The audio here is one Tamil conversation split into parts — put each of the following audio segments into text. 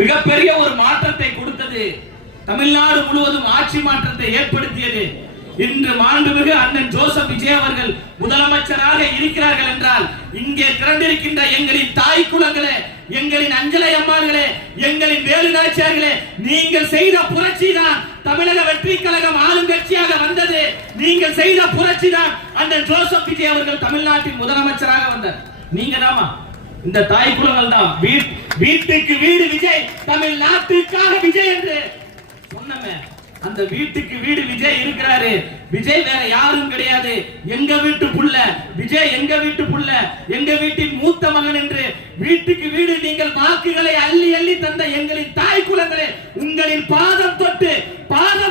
மிகப்பெரிய ஒரு மாற்றத்தை கொடுத்தது. தமிழ்நாடு முழுவதும் ஆட்சி மாற்றத்தை ஏற்படுத்தியது. இன்று மாண்புமிகு அண்ணன் ஜோசப் விஜய் அவர்கள் முதலமைச்சராக இருக்கிறார்கள் என்றால் இங்கே திரண்டிருக்கின்ற எங்களின் தாய் குலங்களே, எங்களின் அஞ்சலை அம்மாள்களே, எங்களின் வேலுநாச்சியார்களே, நீங்கள் செய்த புரட்சி தான் தமிழக வெற்றி கழகம் ஆளுங்கட்சியாக வந்தது. நீங்கள் செய்த புரட்சி தான் அண்ணன் ஜோசப் விஜய் அவர்கள் தமிழ்நாட்டின் முதலமைச்சராக வந்தார். நீங்க தாமா இந்த தாய் குலங்கள் தான் வீட்டுக்கு வீடு விஜய், தமிழ்நாட்டுக்காக விஜய் என்று சொன்னமே. அந்த வீட்டுக்கு வீடு விஜய் இருக்கிறாரு. விஜய் வேற யாரும் கிடையாது. எங்க வீட்டு புள்ள விஜய், எங்க வீட்டு புள்ள, எங்க வீட்டின் மூத்த மகன் என்று வீட்டுக்கு வீடு நீங்கள் வாக்குகளை அள்ளி அள்ளி தந்த எங்களின் தாய் குலங்களே, உங்களின் பாதம்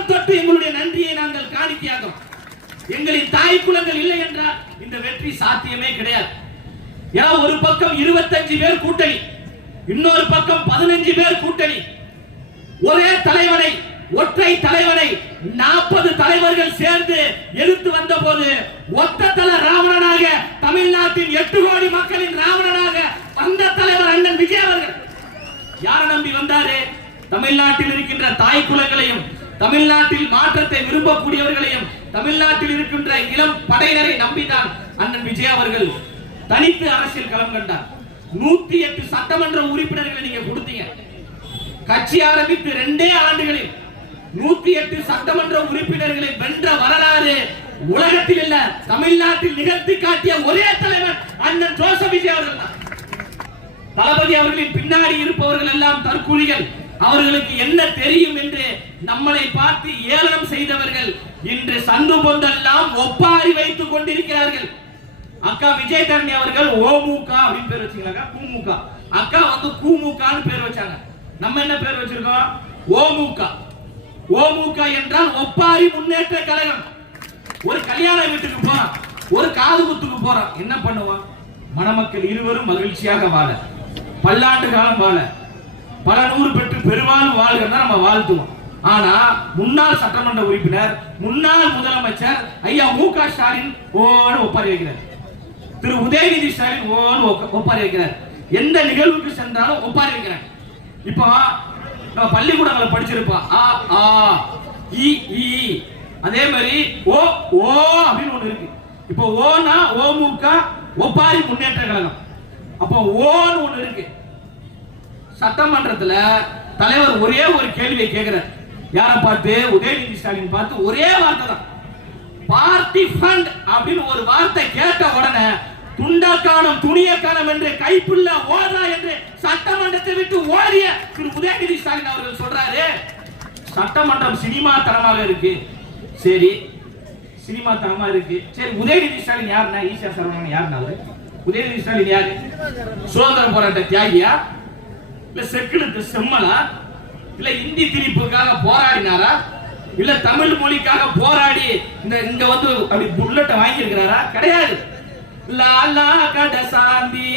தொட்டு எங்களுடைய நன்றியை நாங்கள் காணிக்கையாகும். எங்களின் தாய் குலங்கள் இல்லை என்றால் இந்த வெற்றி சாத்தியமே கிடையாது. ஏன்னா ஒரு பக்கம் 25 பேர் கூட்டணி, இன்னொரு பக்கம் 15 பேர் கூட்டணி. ஒரே தலைவனை, ஒற்றை தலைவனை 40 தலைவர்கள் சேர்ந்து எதிர்த்து வந்த போது ஒத்த தல ராவணனாக, தமிழ்நாட்டின் 8 கோடி மக்களின் ராவணனாக வந்த தலைவர் அண்ணன் விஜய் அவர்கள். யாரை நம்பி வந்தாரு? தமிழ்நாட்டில் இருக்கின்ற தாய் குலங்களையும், தமிழ்நாட்டில் மாற்றத்தை விரும்பக்கூடியவர்களையும், தமிழ்நாட்டில் இருக்கின்ற இளம் படையினரை நம்பிதான் அண்ணன் விஜய் அவர்கள் தனித்து அரசியல் களம் கண்டார். 108 சட்டமன்ற உறுப்பினர்களை நீங்க கொடுத்தீங்க. கட்சி ஆரம்பித்து 2 ஆண்டுகளில் 108 சட்டமன்ற உறுப்பினர்களை வென்ற வரலாறு உலகத்தில் இல்ல, தமிழ்நாட்டில் நிகழ்த்தி காட்டிய ஒரே தலைவர் அண்ணன் ஜோசப் விஜய் அவர்கள் தான். தளபதி அவர்களின் பின்னாடி இருப்பவர்கள் எல்லாம் தற்கூலிகள், அவர்களுக்கு என்ன தெரியும் என்று நம்மளை பார்த்து ஏளனம் செய்தவர்கள் இன்று சந்து பொந்தெல்லாம் ஒப்பாரி வைத்துக் கொண்டிருக்கிறார்கள். அக்கா விஜய் தரணி அவர்கள் ஓமுக அப்படின்னு பேர் வச்சுக்கிறாங்க, கூமுக. அக்கா வந்து கூமுகன்னு பேர் வச்சாங்க. நம்ம என்ன பேர் வச்சிருக்கோம்? ஓமுக. ஓமுக என்றால் ஒப்பாரி முன்னேற்ற கழகம். ஒரு கல்யாண வீட்டுக்கு போறோம், ஒரு காது குத்துக்கு போறோம், என்ன பண்ணுவோம்? மணமக்கள் இருவரும் மகிழ்ச்சியாக வாழ, பல்லாண்டு காலம் வாழ, பல நூறு பெற்று பெருவாழ்வு வாழ்கிறதா நம்ம வாழ்த்துவோம். ஆனா முன்னாள் சட்டமன்ற உறுப்பினர், முன்னாள் முதலமைச்சர் ஐயா மு.க. ஸ்டாலின் ஓன்னு ஒப்பாரி வைக்கிறார். திரு உதயநிதி ஸ்டாலின் ஓன்னு ஒப்பாரி வைக்கிறார். எந்த நிகழ்வுக்கு சென்றாலும் ஒப்பாரி வைக்கிறார். இப்போ நம்ம பள்ளிக்கூடங்களை படிச்சிருப்போம், ஆ ஆ இ ஈ, அதே மாதிரி ஓ ஓ அப்படின்னு ஒண்ணு இருக்கு. இப்போ ஓனா ஓமுக, ஒப்பாரி முன்னேற்ற கழகம். அப்போ ஓன்னு ஒண்ணு இருக்கு. சட்டமன்றத்துல தலைவர் ஒரே ஒரு கேள்வியை கேட்கிறார். யாரை பார்த்து? உதயநிதி ஸ்டாலின் பார்த்து ஒரே வார்த்தை தான், பார்ட்டி ஃபண்ட் அப்படின்னு ஒரு வார்த்தை கேட்ட உடனே துண்டக்கானம் துணியக்கானம் என்று கைப்புள்ள ஓடா என்று சட்டமன்றத்தை விட்டு ஓடிய திரு உதயநிதி ஸ்டாலின் அவர்கள் சொல்றாரு, சட்டமன்றம் சினிமா தரமாக இருக்கு. சரி, சினிமா தரமா இருக்கு. சரி, உதயநிதி ஸ்டாலின் யாருன்னா? ஈஷா சரவணன் யாருன்னா? உதயநிதி ஸ்டாலின் யாரு? சுதந்திர போராட்ட தியாகியா? இல்ல செக்கிழுத்து செம்மலா? இல்ல இந்தி திணிப்புக்காக போராடினாரா? இல்ல தமிழ் மொழிக்காக போராடி இங்க வந்து அப்படி புல்லட்ட வாங்கி இருக்கிறாரா? கிடையாது. லாலா கடசாந்தி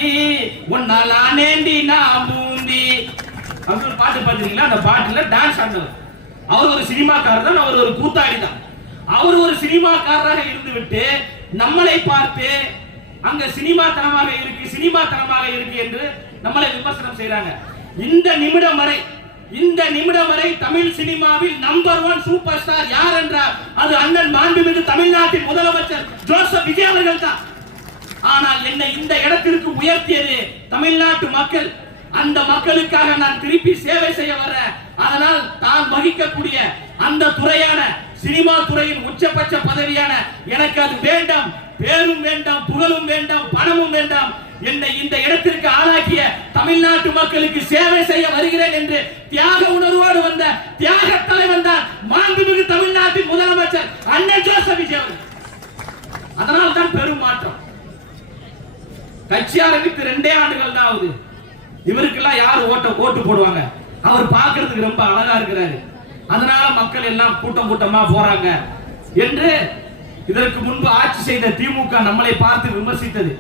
உன்னாலா நேண்டி நான் மூந்தி அப்படின்னு பாட்டு பாத்தீங்களா? அந்த பாட்டுல டான்ஸ் ஆடுறவர் அவர் ஒரு சினிமாக்காரர் தான், அவர் ஒரு கூத்தாடி தான். அவர் ஒரு சினிமாக்காரராக இருந்து விட்டு நம்மளை பார்த்து அங்க சினிமா தனமாக இருக்கு என்று நம்மளை விமர்சனம் செய்யறாங்க. இந்த நிமிடம் வரை தமிழ் சினிமாவில் நம்பர் 1 சூப்பர் ஸ்டார் யார் என்றால் அது அண்ணன் மாண்புமிகு தமிழ்நாட்டின் முதலமைச்சர் ஜோசப் விஜய் அவர்கள் தான். ஆனால் என்னை இந்த இடத்திற்கு உயர்த்தியது தமிழ்நாட்டு மக்கள். அந்த மக்களுக்காக நான் திருப்பி சேவை செய்ய வரேன். அதனால் தான் வகிக்கக்கூடிய அந்த துறையான சினிமா துறையின் உச்சபட்ச பதவியான எனக்கு அது வேண்டாம். பேரும் வேண்டாம், புகழும் வேண்டாம், பணமும் வேண்டாம். என்னை இந்த இடத்திற்கு ஆளாக்கிய தமிழ்நாட்டு மக்களுக்கு சேவை செய்ய வருகிறேன் என்று தியாக உணர்வோடு வந்த தியாக தலைவன் தான் மாண்புமிகு தமிழ்நாட்டின் முதலமைச்சர் அண்ணன் ஜோசப் விஜய் அவர்கள். அதனால் தான் பெரும் மாற்றம். கட்சி ஆரம்பித்து 2 ஆண்டுகள் தான் ஆகுது. இவருக்கெல்லாம் யார் ஓட்டு போடுவாங்க? அவர் பார்க்கிறதுக்கு ரொம்ப அழகா இருக்கிறாரு, அதனால மக்கள் எல்லாம் கூட்டமா போறாங்க என்று இதற்கு முன்பு ஆட்சி செய்த திமுக நம்மளை பார்த்து விமர்சித்தது.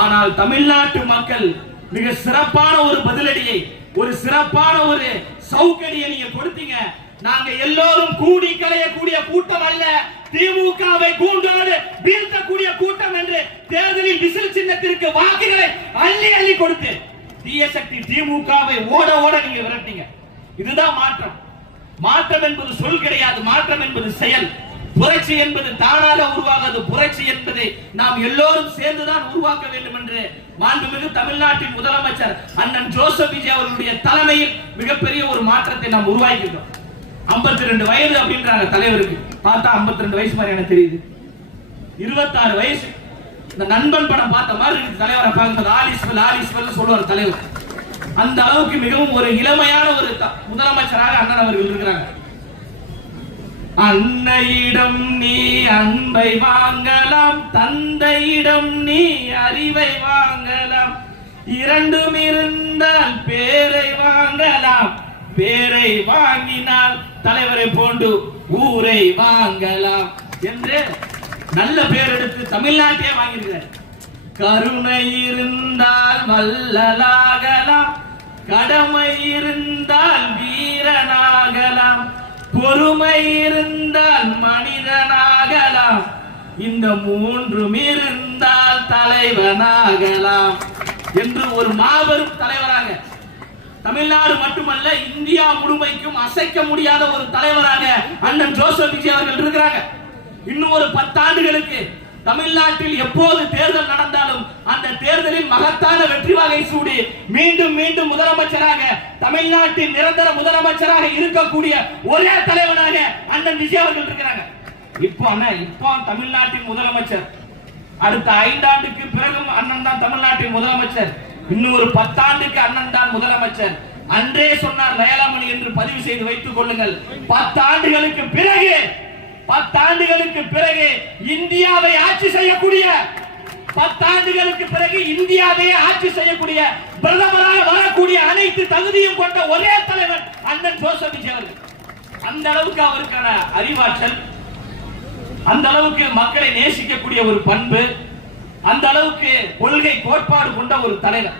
ஆனால் தமிழ்நாட்டு மக்கள் மிக சிறப்பான ஒரு பதிலடியை, ஒரு சிறப்பான ஒரு சௌகரியை நீங்க கொடுத்தீங்க. நாங்க எல்லோரும் கூடி கலையக்கூடிய கூட்டம் அல்ல, திமுகவை கூண்டோடு வீழ்த்தக்கூடிய கூட்டம் என்று தேர்தலில் விசில் சின்னத்திற்கு வாக்குகளை அள்ளி அள்ளி கொடுத்து தீய சக்தி திமுகவை ஓட ஓட நீங்க விரட்டிங்க. இதுதான் மாற்றம். மாற்றம் என்பது சொல் கிடையாது, மாற்றம் என்பது செயல். புரட்சி என்பது தானாக உருவாகாது, புரட்சி என்பதை நாம் எல்லோரும் சேர்ந்துதான் உருவாக்க வேண்டும் என்று மாண்புமிகு தமிழ்நாட்டின் முதலமைச்சர் அண்ணன் ஜோசப் விஜய் அவர்களுடைய தலைமையில் மிகப்பெரிய ஒரு மாற்றத்தை நாம் உருவாக்கிட்டோம். 52 வயது அப்படின்றாங்க தலைவருக்கு, பார்த்தா 52 வயசு மாதிரி எனக்கு தெரியுது. 26 வயசு. இந்த நண்பன் படம் பார்த்த மாதிரி இருக்கு தலைவரை பார்க்கும்போது. ஆலிஸ்வெல் சொல்லுவார் தலைவர். அந்த அளவுக்கு மிகவும் ஒரு இளமையான ஒரு முதலமைச்சராக அண்ணன் அவர்கள் இருக்கிறாங்க. அன்னையிடம் நீ அன்பை வாங்கலாம், தந்தையிடம் நீ அறிவை வாங்கலாம், இரண்டும் இருந்தால் பேரை வாங்கலாம், பேரை வாங்கினால் தலைவரை போன்று ஊரை வாங்கலாம் என்று நல்ல பேர் எடுத்து தமிழ்நாட்டையே வாங்கியிருக்கிறார். கருணை இருந்தால் வல்லலாகலாம், கடமை இருந்தால் வீரனாகலாம், பொறுமை இருந்தால் மனிதனாகலாம், இந்த மூன்றும் இருந்தால் தலைவனாகலாம் என்று ஒரு மாபெரும் தலைவராக தமிழ்நாடு மட்டுமல்ல இந்தியா முழுமைக்கும் அசைக்க முடியாத ஒரு தலைவராக அண்ணன் ஜோசப் விஜய் அவர்கள் இருக்கிறாங்க. இன்னும் ஒரு 10 ஆண்டுகளுக்கு தமிழ்நாட்டில் எப்போது தேர்தல் நடந்தாலும் அந்த தேர்தலில் மகத்தான வெற்றி வாகை சூடி மீண்டும் மீண்டும் முதலமைச்சராக, தமிழ்நாட்டின் நிரந்தர முதலமைச்சராக இருக்கக்கூடிய ஒரே தலைவனாக அண்ணன் விஜய் அவர்கள் இருக்கிறாங்க. இப்போ தமிழ்நாட்டின் முதலமைச்சர். அடுத்த 5 ஆண்டுக்கு பிறகும் அண்ணன் தான் தமிழ்நாட்டின் முதலமைச்சர். இன்னும் ஒரு 10 ஆண்டுக்கு அண்ணன் தான் முதலமைச்சர். அன்றே சொன்னார் லயலாமணி என்று பதிவு செய்து வைத்துக் கொள்ளுங்கள். 10 ஆண்டுகளுக்கு பிறகு, 10 ஆண்டுகளுக்கு பிறகு இந்தியாவை ஆட்சி செய்யக்கூடிய, 10 ஆண்டுகளுக்கு பிறகு இந்தியாவை ஆட்சி செய்யக்கூடிய பிரதமராக வரக்கூடிய அனைத்து தகுதியும் கொண்ட ஒரே தலைவர் அண்ணன் ஜோசப் விஜய் அவர்கள். அந்த அளவுக்கு அவருக்கான அறிவாற்றல், அந்த அளவுக்கு மக்களை நேசிக்கக்கூடிய ஒரு பண்பு, அந்த அளவுக்கு கொள்கை கோட்பாடு கொண்ட ஒரு தலைவர்.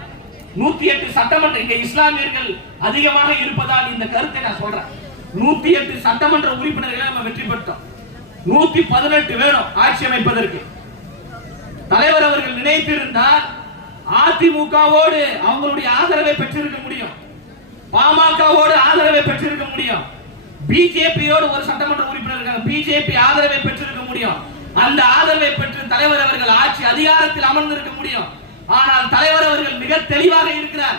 108 சட்டமன்ற, இங்க இஸ்லாமியர்கள் அதிகமாக இருப்பதால் இந்த கருத்தை நான் சொல்றேன். 108 சட்டமன்ற உறுப்பினர்களை நம்ம வெற்றி பெற்றோம். 118 வேணும் ஆட்சி அமைப்பதற்கு. தலைவர் அவர்கள் நினைத்திருந்தால் அதிமுகவோடு அவங்களுடைய ஆதரவை பெற்றிருக்க முடியும், பாமகவோடு ஆதரவை பெற்றிருக்க முடியும், பிஜேபியோடு ஒரு சட்டமன்ற உறுப்பினர் இருக்காங்க, பிஜேபி ஆதரவை பெற்றிருக்க முடியும். அந்த ஆதரவை பெற்று தலைவர் அவர்கள் ஆட்சி அதிகாரத்தில் அமர்ந்திருக்க முடியும். ஆனால் தலைவர் அவர்கள் மிக தெளிவாக இருக்கிறார்.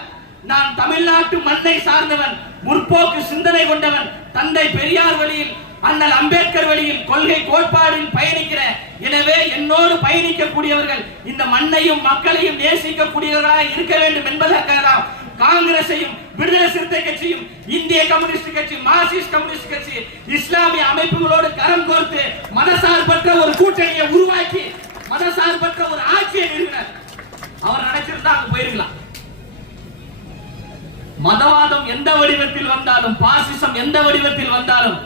நான் தமிழ்நாட்டு மண்ணை சார்ந்தவன், முற்போக்கு சிந்தனை கொண்டவன், தந்தை பெரியார் வழியில், அண்ணல் அம்பேத்கர் வழியில், கொள்கை கோட்பாடில் பயணிக்கிற, எனவே என்னோடு பயணிக்கக்கூடியவர்கள் இந்த மண்ணையும் மக்களையும் நேசிக்கக்கூடியவர்களாக இருக்க வேண்டும் என்பதற்காக காங்கிரஸையும், விடுதலை சிறுத்தை கட்சியும், இந்திய கம்யூனிஸ்ட் கட்சி, மார்க்சிஸ்ட் கம்யூனிஸ்ட் கட்சி, இஸ்லாமிய அமைப்புகளோடு கரம் கோர்த்து மதசார்பற்ற ஒரு கூட்டணியை உருவாக்கி மதசார்பற்ற ஒரு ஆட்சியை நிறுவினார். அவர் நினைச்சிருந்தா அங்க போயிருக்கலாம். மதவாதம் எந்த வடிவத்தில் வந்தாலும், பாசிசம் எந்த வடிவத்தில் வந்தாலும்,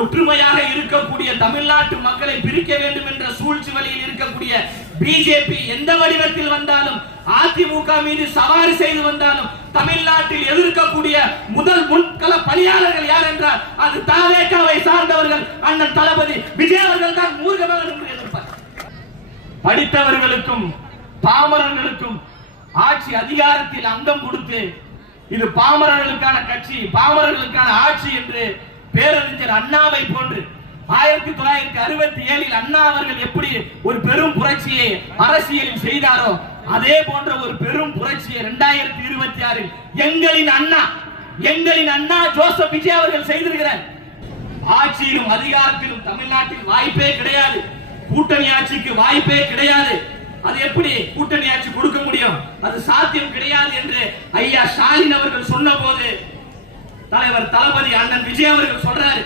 ஒற்றுமையாக இருக்கக்கூடிய தமிழ்நாட்டு மக்களை பிரிக்க வேண்டும் என்ற சூழ்ச்சி வழியில் இருக்கக்கூடிய பிஜேபி எந்த வடிவத்தில் வந்தாலும், அதிமுக மீது சவாரி செய்து வந்தாலும், தமிழ்நாட்டில் எதிர்க்கக்கூடிய முதல் முன்கள பணியாளர்கள் யார் என்றால் அது தாவேகாவை சார்ந்தவர்கள் அண்ணன் தளபதி விஜய் அவர்கள் தான் மூர்க்கமாக என்று எதிர்ப்பார். படித்தவர்களுக்கும் பாமரர்களுக்கும் ஆட்சி அதிகாரத்தில் அங்கம் கொடுத்து இது பாமரர்களுக்கான கட்சி, பாமரர்களுக்கான ஆட்சி என்று பேரறிஞர் அண்ணாவை போன்று 1967 அண்ணா அவர்கள் எப்படி ஒரு பெரும் புரட்சியை அரசியலில் செய்தாரோ அதே போன்ற ஒரு பெரும் புரட்சியை 2026 எங்களின் அண்ணா ஜோசப் விஜய் அவர்கள் செய்திருக்கிறார். ஆட்சியிலும் அதிகாரத்திலும் தமிழ்நாட்டில் வாய்ப்பே கிடையாது, கூட்டணி ஆட்சிக்கு வாய்ப்பே கிடையாது. அது எப்படி கூட்டணி ஆட்சி கொடுக்க முடியும்? அது சாத்தியம் கிடையாது என்று ஐயா ஸ்டாலின் அவர்கள் சொன்ன போது தலைவர் தளபதி அண்ணன் விஜய் அவர்கள் சொல்றாரு,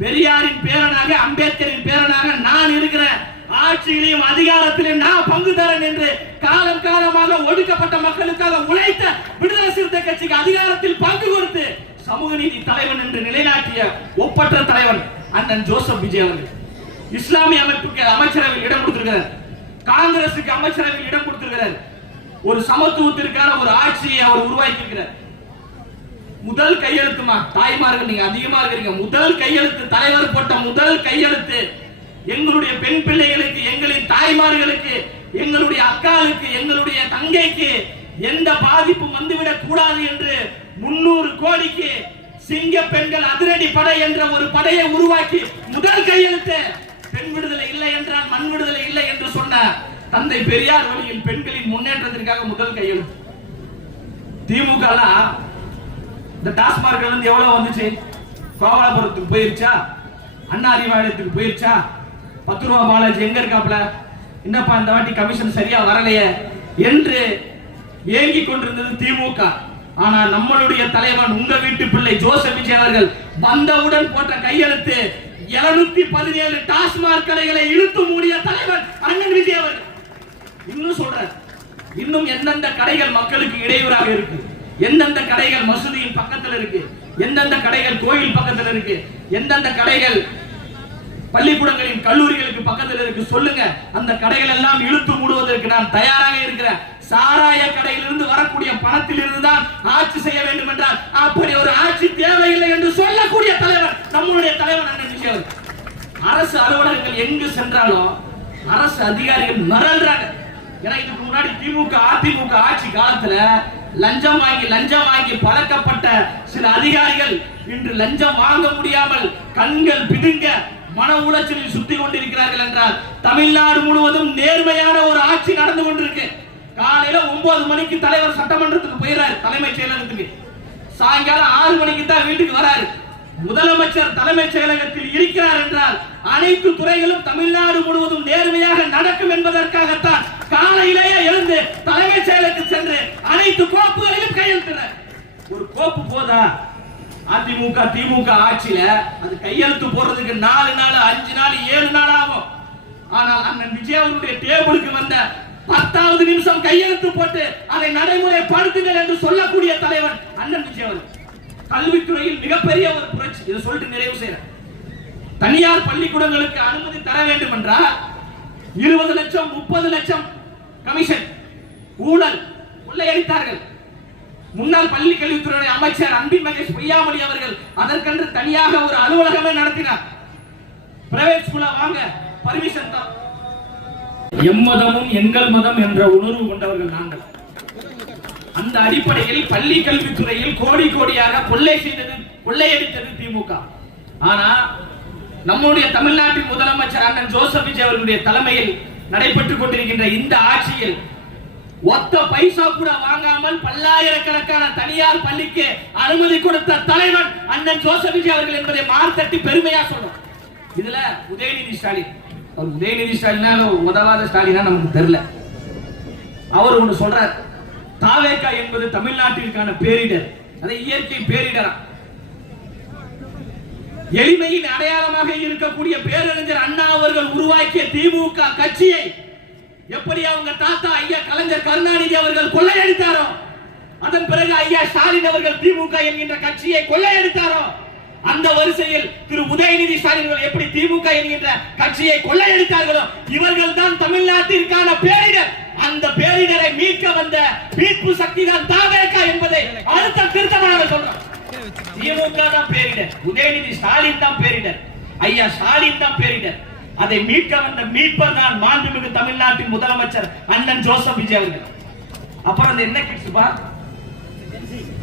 பெரியாரின் பேரனாக, அம்பேத்கரின் பேரனாக நான் இருக்கிறேன், ஆட்சியிலையும் அதிகாரத்திலும் நான் பங்கு தரேன் என்று காலம் காலமாக ஒடுக்கப்பட்ட மக்களுக்காக உழைத்த விடுதலை சிறுத்தை கட்சிக்கு அதிகாரத்தில் பங்கு கொடுத்து சமூக நீதி தலைவன் என்று நிலைநாட்டிய ஒப்பற்ற தலைவன் அண்ணன் ஜோசப் விஜய் அவர்கள். இஸ்லாமிய அமைப்புக்கு அமைச்சரவையில் இடம் கொடுத்திருக்கிறார், காங்கிரசுக்கு அமைச்சரவையில் இடம் கொடுத்திருக்கிறார். ஒரு சமத்துவத்திற்கான ஒரு ஆட்சியை அவர் உருவாக்கி இருக்கிறார். முதல் கையெழுத்துமா தாய்மார்கள் நீங்க அதிகமா இருக்கிறீங்க, முதல் கையெழுத்து தலைவர் போட்ட முதல் கையெழுத்து எங்களுடைய பெண் பிள்ளைகளுக்கு, எங்களின் தாய்மார்களுக்கு, எங்களுடைய அக்காளுக்கு, எங்களுடைய தங்கைக்கு எந்த பாதிப்பும் வந்துவிடக் கூடாது என்று 300 கோடிக்கு சிங்க பெண்கள் அதிரடி படை என்ற ஒரு படையை உருவாக்கி முதல் கையெழுத்து. பெண் விடுதலை இல்லை என்றால் மண் விடுதலை இல்லை என்று சொன்ன தந்தை பெரியார் வழியில் பெண்களின் முன்னேற்றத்திற்காக முதல் கையெழுத்து. திமுக இந்த டாஸ்மார்க் வந்து எவ்வளவு வந்துச்சு? கோபாலபுரத்துக்கு போயிருச்சா? அண்ணா அறிவாலயத்துக்கு போயிருச்சா? 10 ரூபா பாலாஜி எங்க இருக்காப்ல? என்னப்பா இந்த வாட்டி கமிஷன் சரியா வரலையே என்று ஏங்கிக் கொண்டிருந்தது திமுக. ஆனா நம்மளுடைய தலைவன் உங்க வீட்டு பிள்ளை ஜோசப் விஜய் அவர்கள் வந்தவுடன் போட்ட கையெழுத்து 717 டாஸ்மார்க் கடைகளை இழுத்து மூடிய தலைவன் அண்ணன் விஜய் அவர்கள். இன்னும் சொல்றார், இன்னும் எந்தெந்த கடைகள் மக்களுக்கு இடையூறாக இருக்கு, எந்தெந்த கடைகள் மசூதியின் பக்கத்தில் இருக்கு, எந்தெந்த கடைகள் கோயில் பக்கத்தில் இருக்கு, எந்தெந்த கடைகள் பள்ளிக்கூடங்களின் கல்லூரிகளுக்கு பக்கத்தில் இருக்கு சொல்லுங்க. அந்த கடைகள் எல்லாம் இழுத்து மூடுவதற்கு நான் தயாராக இருக்கிறேன். சாராய கடையிலிருந்து வரக்கூடிய பணத்தில் இருந்து தான் ஆட்சி செய்ய வேண்டும் என்றால் அப்படி ஒரு ஆட்சி தேவையில்லை என்று சொல்லக்கூடிய தலைவர் நம்முடைய தலைவர் அண்ணன் விஜய் அவர்கள். அரசு அலுவலகங்கள் எங்கு சென்றாலும் அரசு அதிகாரிகள் மிரள்றாங்க. ஏன்னா இதுக்கு முன்னாடி திமுக அதிமுக ஆட்சி காலத்துல லஞ்சம் வாங்கி பழக்கப்பட்ட சில அதிகாரிகள் இன்று லஞ்சம் வாங்க முடியாமல் கண்கள் பிதுங்க மன உளைச்சலில் சுத்தி கொண்டிருக்கிறார்கள் என்றால் தமிழ்நாடு முழுவதும் நேர்மையான ஒரு ஆட்சி நடந்து கொண்டிருக்கு. காலையில 9 மணிக்கு தலைவர் சட்டமன்றத்துக்கு போயிறாரு, தலைமைச் செயலகத்துக்கு. சாயங்காலம் 6 மணிக்கு தான் வீட்டுக்கு வராரு. முதலமைச்சர் தலைமைச் செயலகத்தில் இருக்கிறார் என்றால் அனைத்து துறைகளும் தமிழ்நாடு முழுவதும் நேர்மையாக நடக்கும் என்பதற்காகத்தான் காலையிலேயே எழுந்து தலைமைச் செயலகத்துக்கு சென்று அனைத்து கோப்புகளிலும் கையெழுத்தினார். ஒரு கோப்பு போதா? அதிமுக திமுக ஆட்சியில அது கையெழுத்து போடுறதுக்கு 4 நாள் 5 நாள் 7 நாள் ஆகும். ஆனால் அண்ணன் விஜய் அவருடைய டேபிளுக்கு வந்த 10வது நிமிஷம் கையெழுத்து போட்டு அதை நடைமுறைப்படுத்துங்கள் என்று சொல்லக்கூடிய தலைவன் அண்ணன் விஜய் அவர்கள். கல்வித்துறையில் மிகப்பெரிய ஒரு புரட்சி. இதை சொல்லிட்டு நிறைவு செய்யறேன். தனியார் பள்ளிக்கூடங்களுக்கு அனுமதி தர வேண்டும் என்றால் 20 லட்சம் 30 லட்சம் கமிஷன் ஊழல் கொள்ளையடித்தார்கள். முன்னாள் பள்ளி கல்வித்துறை அமைச்சர் அன்பில் மகேஷ் பொய்யாமொழி அவர்கள் அதற்கென்று தனியாக ஒரு அலுவலகமே நடத்தினார். பிரைவேட் ஸ்கூல்ல வாங்க பர்மிஷன் தான். எம்மதமும் எங்கள் மதம் என்ற உணர்வு கொண்டவர்கள் நாங்கள். அந்த அடிப்படையில் பள்ளி கல்வித்துறையில் கோடி கோடியாக கொள்ளையடித்தது திமுக. ஆனா நம்முடைய தமிழ்நாட்டின் முதலமைச்சர் அண்ணன் ஜோசப் விஜய் அவர்களுடைய தலைமையில் நடைபெற்றுக் கொண்டிருக்கின்ற இந்த ஆட்சியில் ஒத்த பைசா கூட வாங்காமல் பல்லாயிரக்கணக்கான தனியார் பள்ளிக்கு அனுமதி கொடுத்த தலைவன் அண்ணன் ஜோசப் விஜய் அவர்கள் என்பதை மார்த்தட்டி பெருமையா சொல்றோம். இதுல உதயநிதி ஸ்டாலின், அவர் உதயநிதி ஸ்டாலினா உதவாத ஸ்டாலினா நமக்கு தெரியல. அவர் ஒண்ணு சொல்றார், தாவேகா என்பது தமிழ்நாட்டிற்கான பேரிடர், அதை இயற்கை பேரிடரா. எளிமையின் அடையாளமாக இருக்கக்கூடிய பேரறிஞர் அண்ணா அவர்கள் உருவாக்கிய திமுக கட்சியை எப்படி அவங்க தாத்தா ஐயா கலைஞர் கருணாநிதி அவர்கள் கொள்ளையடித்தாரோ, அதன் பிறகு ஐயா ஸ்டாலின் அவர்கள் திமுக என்கின்ற கட்சியை கொள்ளையடித்தாரோ, அந்த வரிசையில் திரு உதயநிதி ஸ்டாலின் எப்படி திமுக என்கின்ற கட்சியை கொள்ளையடித்தார்களோ இவர்கள் தான் தமிழ்நாட்டிற்கான பேரிடர். அந்த பேரிடரை மீட்க வந்த மீட்பு சக்தி தான் தாவேகா என்பதை அடுத்த திருத்தமாக சொல்றோம். திமுக தான் பேரிடர், உதயநிதி ஸ்டாலின் தான் பேரிடர், ஐயா ஸ்டாலின் தான் பேரிடர். அதை மீட்க வந்த மீட்பர் தான் மாண்புமிகு தமிழ்நாட்டின் முதலமைச்சர் அண்ணன் ஜோசப் விஜய் அவர்கள். அப்புறம் அந்த என்ன கிட்ஸ் பா,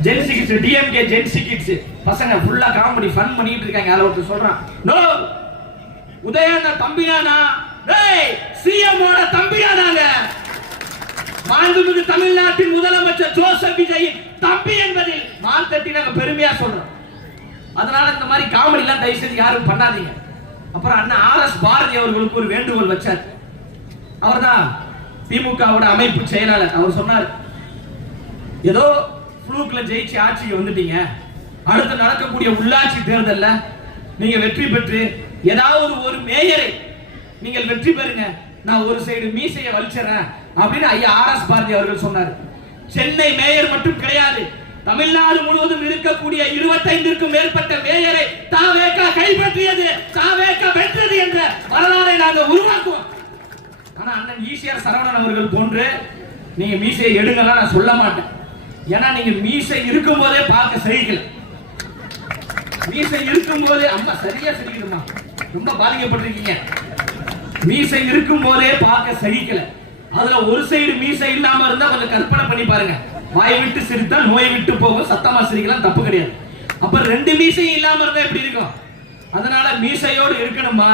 Gen Z kids, DMK Gen Z kids பசங்க ஃபுல்லா காமெடி ஃபன் பண்ணிட்டு இருக்காங்க. அதுல ஒருத்தர் சொல்றான், நோ உதயண்ணா தம்பியானா, டேய் சிஎம் ஓட தம்பியானாங்க. மாண்புமிகு தமிழ்நாட்டின் முதலமைச்சர் ஜோசப் விஜய் தம்பி என்பதில் மார்த்தட்டி நாங்க பெருமையா சொல்றோம். அதனால இந்த மாதிரி காமெடி எல்லாம் தயவு செய்து யாரும் பண்ணாதீங்க. அப்புறம் அண்ணா ஆர்எஸ் பாரதி அவர்களுக்கு ஒரு வேண்டுகோள் வச்சார். அவர்தான் திமுகவோட அமைப்பு செயலாளர். அவர் சொன்னார், ஏதோ ஃப்ளூக்ல ஜெயிச்சு ஆட்சிக்கு வந்துட்டீங்க, அடுத்து நடக்கக்கூடிய உள்ளாட்சி தேர்தல்ல நீங்க வெற்றி பெற்று ஏதாவது ஒரு மேயரை நீங்கள் வெற்றி பெறுங்க, நான் ஒரு சைடு மீசையை வலிச்சறேன் அப்படின்னு ஐயா ஆர்எஸ் பாரதி அவர்கள் சொன்னார். சென்னை மேயர் மட்டும் கிடையாது, தமிழ்நாடு முழுவதும் இருக்கக்கூடிய 25க்கும் மேற்பட்ட மேயரை தாவேகா கைப்பற்றியது, தாவேகா வென்றது என்ற வரலாறை நாங்கள் உருவாக்குவோம். ஆனா அண்ணன் ஈசிஆர் சரவணன் அவர்கள் போன்று நீங்க மீசையை எடுங்கலாம் நான் சொல்ல மாட்டேன். ஏன்னா நீங்க மீசை இருக்கும் போதே பார்க்க சகிக்கல. மீசை இருக்கும் போதே அம்மா சரியா சரிக்குதுமா, ரொம்ப பாதிக்கப்பட்டிருக்கீங்க. மீசை இருக்கும் போதே பார்க்க சகிக்கல. அதுல ஒரு சைடு மீசை இல்லாம இருந்தா கொஞ்சம் கற்பனை பண்ணி பாருங்க. வாய் விட்டு சிரித்தா நோய் விட்டு போகும், சத்தமா சிரிக்கலாம், தப்பு கிடையாது. அப்ப ரெண்டு மீசையும் இல்லாம இருந்தா எப்படி இருக்கும்? அதனால மீசையோடு இருக்கணுமா,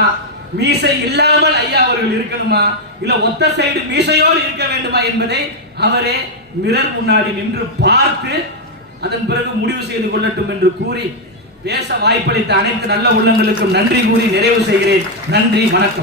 மீசை இல்லாமல் ஐயா அவர்கள் இருக்கணுமா, இல்ல ஒத்த சைடு மீசையோடு இருக்க வேண்டுமா என்பதை அவரே மிரர் முன்னாடி நின்று பார்த்து அதன் பிறகு முடிவு செய்து கொள்ளட்டும் என்று கூறி பேச வாய்ப்பளித்த அனைத்து நல்ல உள்ளங்களுக்கும் நன்றி கூறி நிறைவு செய்கிறேன். நன்றி, வணக்கம்.